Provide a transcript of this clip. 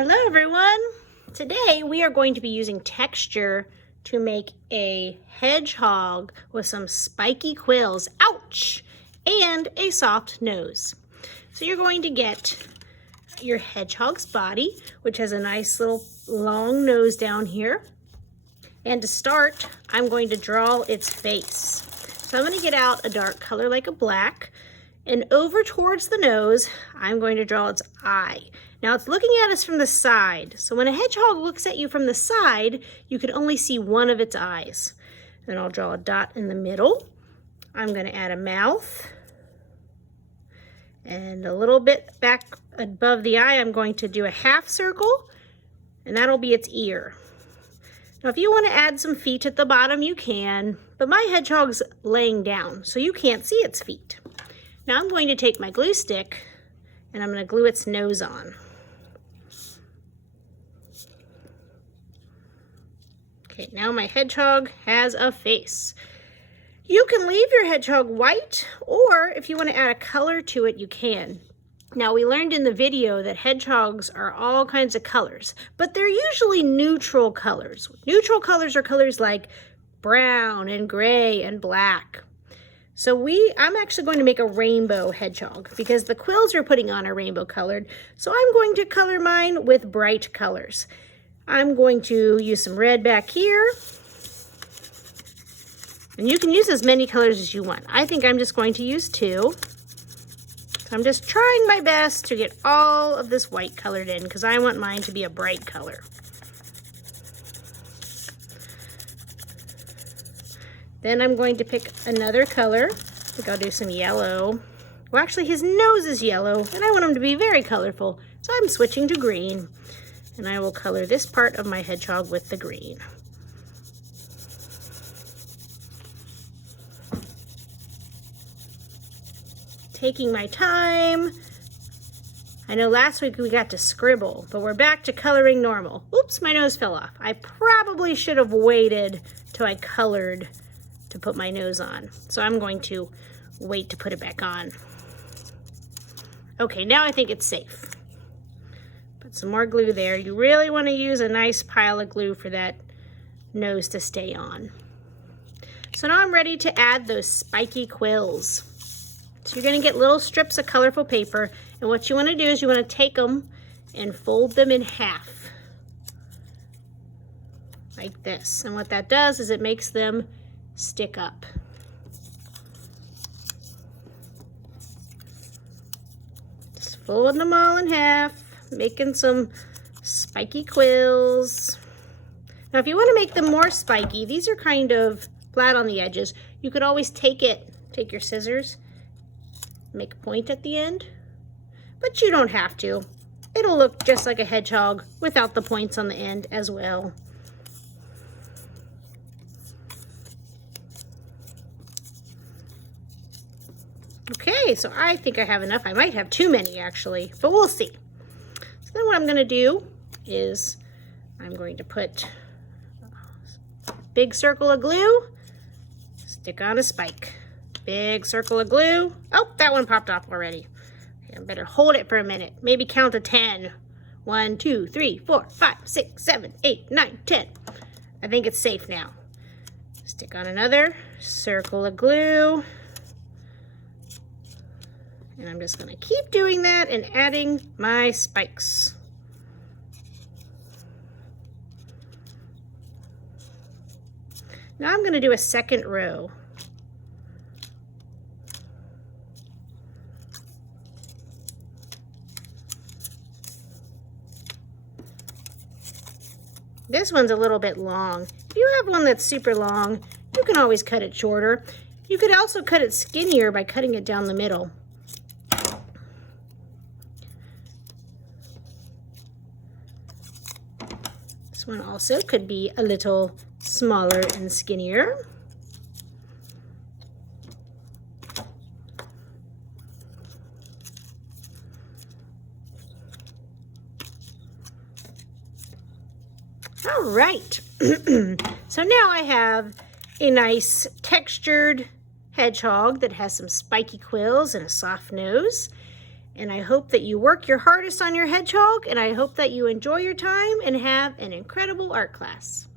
Hello everyone! Today we are going to be using texture to make a hedgehog with some spiky quills, ouch, and a soft nose. So you're going to get your hedgehog's body, which has a nice little long nose down here. And to start, I'm going to draw its face. So I'm going to get out a dark color like a black, and over towards the nose, I'm going to draw its eye. Now it's looking at us from the side. So when a hedgehog looks at you from the side, you can only see one of its eyes. Then I'll draw a dot in the middle. I'm going to add a mouth. And a little bit back above the eye, I'm going to do a half circle, and that'll be its ear. Now if you want to add some feet at the bottom, you can, but my hedgehog's laying down, so you can't see its feet. Now I'm going to take my glue stick, and I'm going to glue its nose on. Okay, now my hedgehog has a face. You can leave your hedgehog white, or if you want to add a color to it, you can. Now we learned in the video that hedgehogs are all kinds of colors, but they're usually neutral colors. Neutral colors are colors like brown and gray and black. So I'm actually going to make a rainbow hedgehog because the quills we're putting on are rainbow colored. So I'm going to color mine with bright colors. I'm going to use some red back here. And you can use as many colors as you want. I think I'm just going to use 2. So I'm just trying my best to get all of this white colored in because I want mine to be a bright color. Then I'm going to pick another color. I think I'll do some yellow. Well, actually his nose is yellow and I want him to be very colorful. So I'm switching to green. And I will color this part of my hedgehog with the green. Taking my time. I know last week we got to scribble, but we're back to coloring normal. Oops, my nose fell off. I probably should have waited till I colored to put my nose on. So I'm going to wait to put it back on. Okay, now I think it's safe. Put some more glue there. You really want to use a nice pile of glue for that nose to stay on. So now I'm ready to add those spiky quills. So you're going to get little strips of colorful paper, and what you want to do is you want to take them and fold them in half like this. And what that does is it makes them stick up. Just folding them all in half, making some spiky quills. Now if you want to make them more spiky, these are kind of flat on the edges. You could always take your scissors, make a point at the end, but you don't have to. It'll look just like a hedgehog without the points on the end as well. Okay, so I think I have enough. I might have too many actually, but we'll see. So then what I'm going to do is I'm going to put a big circle of glue, stick on a spike. Big circle of glue. Oh, that one popped off already. Okay, I better hold it for a minute. Maybe count to 10. 1, 2, 3, 4, 5, 6, 7, 8, 9, 10. I think it's safe now. Stick on another circle of glue. And I'm just going to keep doing that and adding my spikes. Now I'm going to do a second row. This one's a little bit long. If you have one that's super long, you can always cut it shorter. You could also cut it skinnier by cutting it down the middle. This one also could be a little smaller and skinnier. All right, so now I have a nice textured hedgehog that has some spiky quills and a soft nose. And I hope that you work your hardest on your hedgehog, and I hope that you enjoy your time and have an incredible art class.